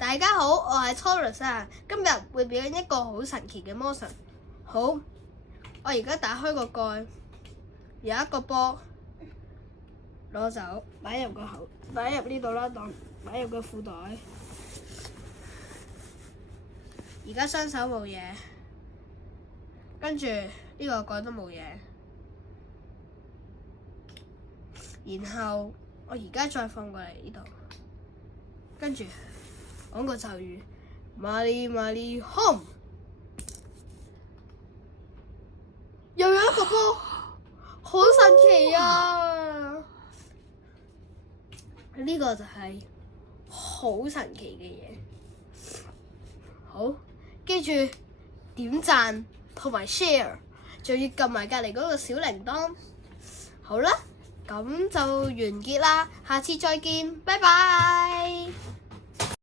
大家好，我係 Taurus 啊，今日會表演一個好神奇嘅魔術。好，我而家打開個蓋，有一個波，攞走，擺入個口，擺入呢度啦，當擺入個褲袋。而家雙手冇嘢，跟住呢個蓋都冇嘢，然後我而家再放過嚟呢度，跟住講個咒語 ，Mari Mari Home， 又有一個波，好神奇啊！呢個就係好神奇嘅嘢。好，記住點讚同埋 share， 仲要撳埋隔離嗰個小鈴鐺。好啦，咁就完結啦，下次再見，拜拜。